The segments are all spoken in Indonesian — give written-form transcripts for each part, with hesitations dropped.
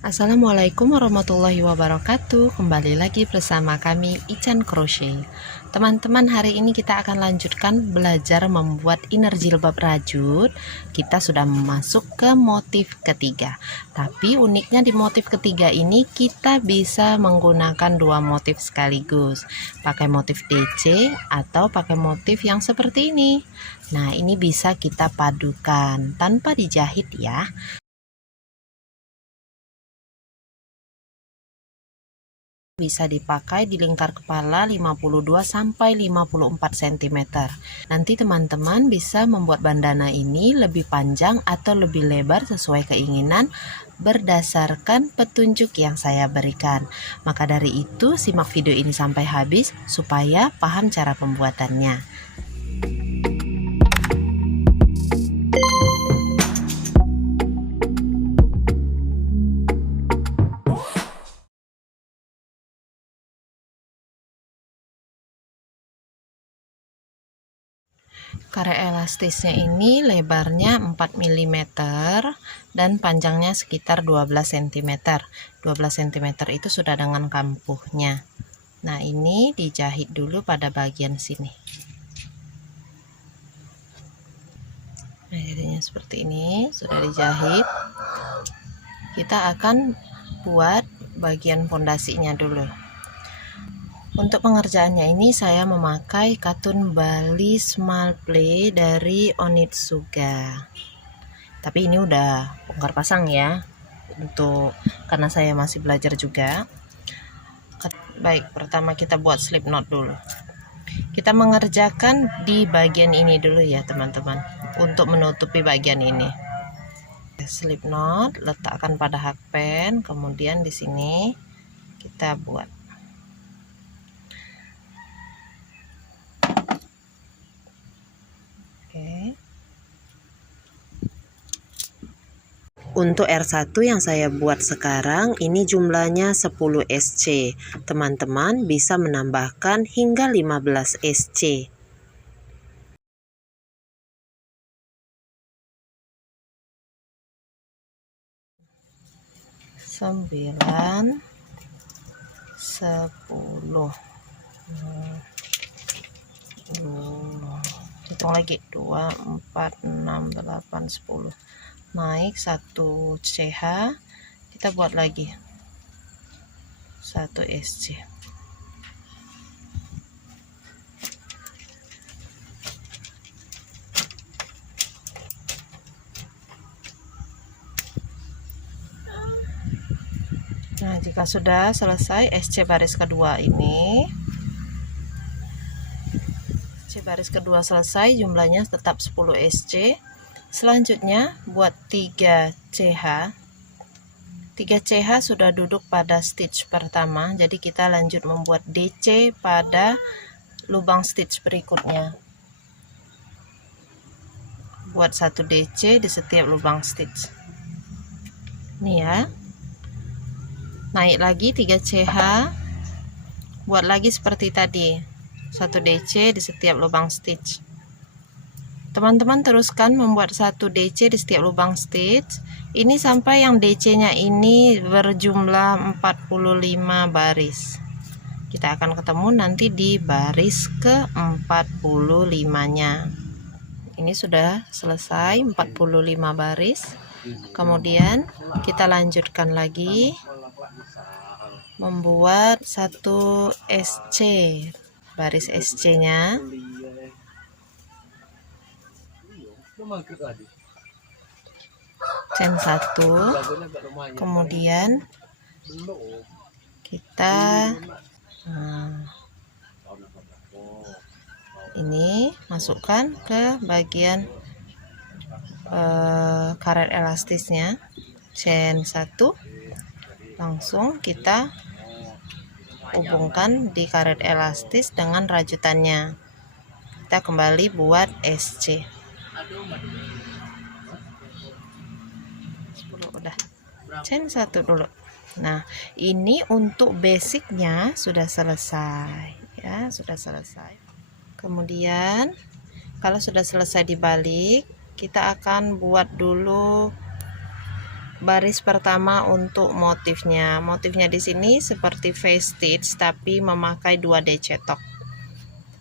Assalamualaikum warahmatullahi wabarakatuh. Kembali lagi bersama kami Ican Crochet. Teman-teman, hari ini kita akan lanjutkan belajar membuat inner jilbab rajut. Kita sudah masuk ke motif ketiga. Tapi uniknya di motif ketiga ini kita bisa menggunakan dua motif sekaligus. Pakai motif DC atau pakai motif yang seperti ini. Nah, ini bisa kita padukan tanpa dijahit ya. Bisa dipakai di lingkar kepala 52 sampai 54 cm. Nanti teman-teman bisa membuat bandana ini lebih panjang atau lebih lebar sesuai keinginan berdasarkan petunjuk yang saya berikan. Maka dari itu simak video ini sampai habis supaya paham cara pembuatannya. Karet elastisnya ini lebarnya 4 mm dan panjangnya sekitar 12 cm. 12 cm itu sudah dengan kampuhnya. Nah, ini dijahit dulu pada bagian sini. Nah, jadinya seperti ini, sudah dijahit. Kita akan buat bagian pondasinya dulu. Untuk pengerjaannya ini saya memakai katun Bali Small Play dari Onitsuga. Tapi ini udah bongkar pasang ya. Karena saya masih belajar juga. Baik, pertama kita buat slip knot dulu. Kita mengerjakan di bagian ini dulu ya, teman-teman. Untuk menutupi bagian ini. Slip knot letakkan pada hakpen, kemudian di sini kita buat. Untuk R1 yang saya buat sekarang ini jumlahnya 10 SC. Teman-teman bisa menambahkan hingga 15 SC. Sembilan, 10. Hitung lagi 2, 4, 6, 8, 10. Naik 1 CH, kita buat lagi 1 SC. Nah, jika sudah selesai SC baris kedua ini, SC baris kedua selesai, jumlahnya tetap 10 SC. Selanjutnya buat 3 CH. 3 CH sudah duduk pada stitch pertama, jadi kita lanjut membuat DC pada lubang stitch berikutnya. Buat 1 DC di setiap lubang stitch. Ini ya. Naik lagi 3 CH. Buat lagi seperti tadi. 1 DC di setiap lubang stitch. Teman-teman teruskan membuat 1 DC di setiap lubang stitch. Ini sampai yang DC-nya ini berjumlah 45 baris. Kita akan ketemu nanti di baris ke 45-nya. Ini sudah selesai 45 baris. Kemudian kita lanjutkan lagi membuat 1 SC. Baris SC-nya chain 1, kemudian kita ini masukkan ke bagian karet elastisnya, chain 1, langsung kita hubungkan di karet elastis dengan rajutannya. Kita kembali buat SC. 10 udah. Chain 1 dulu. Nah, ini untuk basicnya sudah selesai ya, sudah selesai. Kemudian kalau sudah selesai dibalik, kita akan buat dulu baris pertama untuk motifnya. Motifnya di sini seperti face stitch tapi memakai 2D cetok.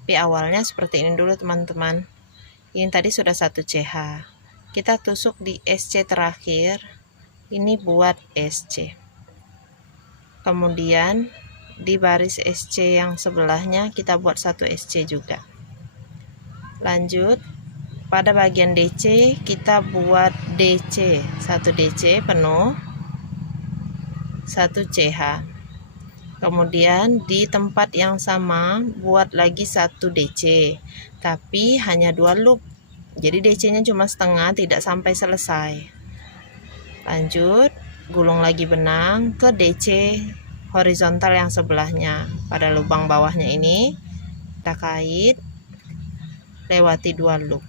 Tapi awalnya seperti ini dulu teman-teman. Ini tadi sudah 1 CH. Kita tusuk di SC terakhir. Ini buat SC. Kemudian di baris SC yang sebelahnya kita buat 1 SC juga. Lanjut, pada bagian DC kita buat DC, 1 DC penuh, 1 CH. Kemudian di tempat yang sama buat lagi 1 DC, tapi hanya 2 loop. Jadi DC nya cuma setengah, tidak sampai selesai. Lanjut, gulung lagi benang ke DC horizontal yang sebelahnya. Pada lubang bawahnya ini kita kait, lewati 2 loop.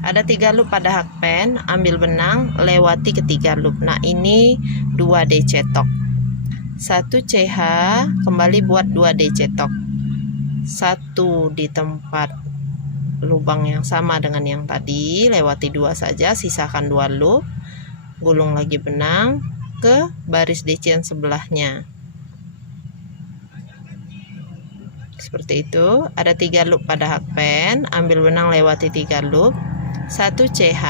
Ada 3 loop pada hakpen, ambil benang, lewati ketiga loop. Nah, ini 2D cetok. 1 CH, kembali buat 2D cetok. 1 di tempat lubang yang sama dengan yang tadi, lewati 2 saja, sisakan 2 loop. Gulung lagi benang ke baris DC yang sebelahnya. Seperti itu, ada 3 loop pada hakpen, ambil benang, lewati 3 loop, 1 CH.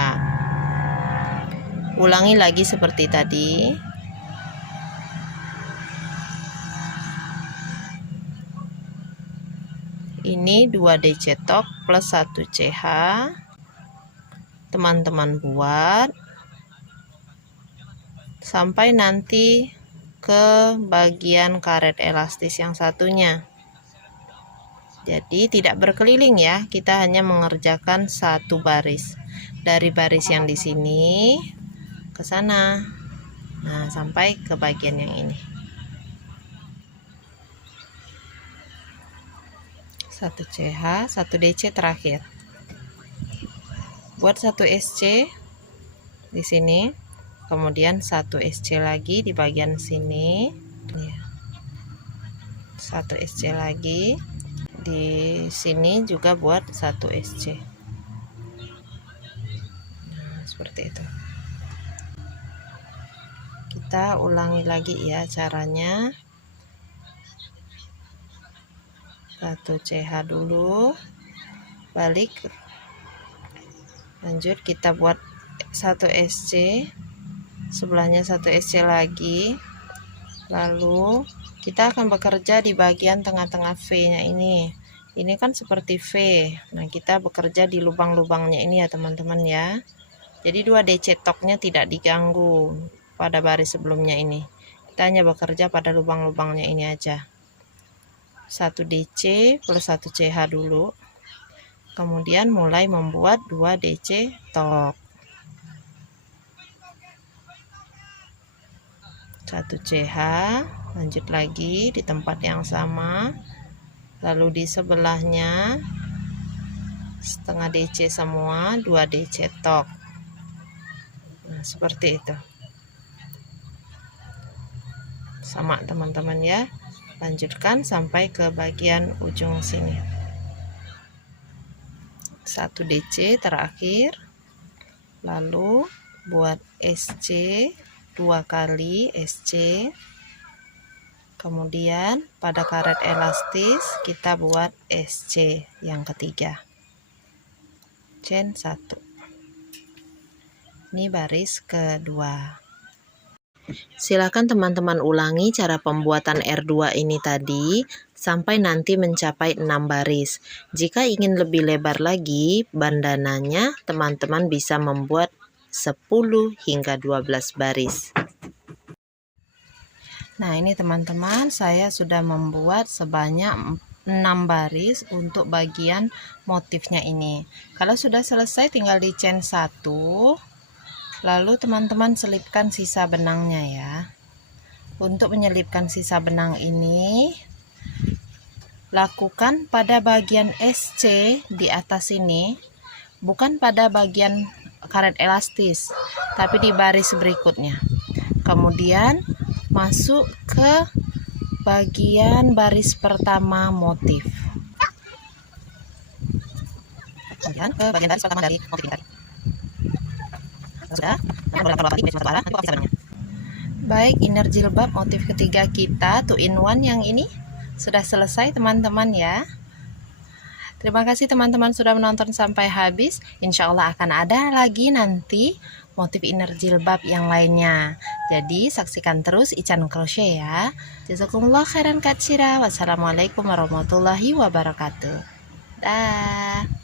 Ulangi lagi seperti tadi. Ini 2D cetok plus 1 CH. Teman-teman buat sampai nanti ke bagian karet elastis yang satunya. Jadi tidak berkeliling ya, kita hanya mengerjakan 1 baris. Dari baris yang di sini ke sana. Nah, sampai ke bagian yang ini. 1 CH, 1 DC terakhir. Buat 1 SC di sini, kemudian 1 SC lagi di bagian sini. 1 SC lagi. Di sini juga buat 1 SC. Nah, seperti itu. Kita ulangi lagi ya caranya. 1 CH dulu, balik, lanjut kita buat 1 SC, sebelahnya 1 SC lagi, lalu kita akan bekerja di bagian tengah-tengah V-nya ini. Ini kan seperti V. Nah, kita bekerja di lubang-lubangnya ini ya teman-teman ya. Jadi 2D cetoknya tidak diganggu pada baris sebelumnya ini. Kita hanya bekerja pada lubang-lubangnya ini aja. 1 DC plus 1 CH dulu. Kemudian mulai membuat 2 DC tok. 1 CH, lanjut lagi di tempat yang sama, lalu di sebelahnya setengah DC semua, 2 DC tok. Nah, seperti itu. Sama teman-teman ya, lanjutkan sampai ke bagian ujung sini. 1 DC terakhir, lalu buat SC 2 kali SC, kemudian pada karet elastis kita buat SC yang ketiga, chain 1. Ini baris kedua. Silakan teman-teman ulangi cara pembuatan R2 ini tadi sampai nanti mencapai 6 baris. Jika ingin lebih lebar lagi bandananya, teman-teman bisa membuat 10 hingga 12 baris. Nah, ini teman-teman, saya sudah membuat sebanyak 6 baris untuk bagian motifnya ini. Kalau sudah selesai tinggal di chain 1, lalu teman-teman selipkan sisa benangnya ya. Untuk menyelipkan sisa benang ini, lakukan pada bagian SC di atas ini, bukan pada bagian karet elastis, tapi di baris berikutnya. Kemudian masuk ke bagian baris pertama motif. Kemudian ke bagian baris pertama dari motif ini tadi. Sudah, Baik, inner jilbab motif ketiga kita 2-in-1 yang ini sudah selesai teman-teman ya. Terima kasih teman-teman sudah menonton sampai habis. Insya Allah akan ada lagi nanti motif inner jilbab yang lainnya. Jadi saksikan terus Ican Crochet ya. Jazakumullah khairan katsira. Wassalamualaikum warahmatullahi wabarakatuh. Dah.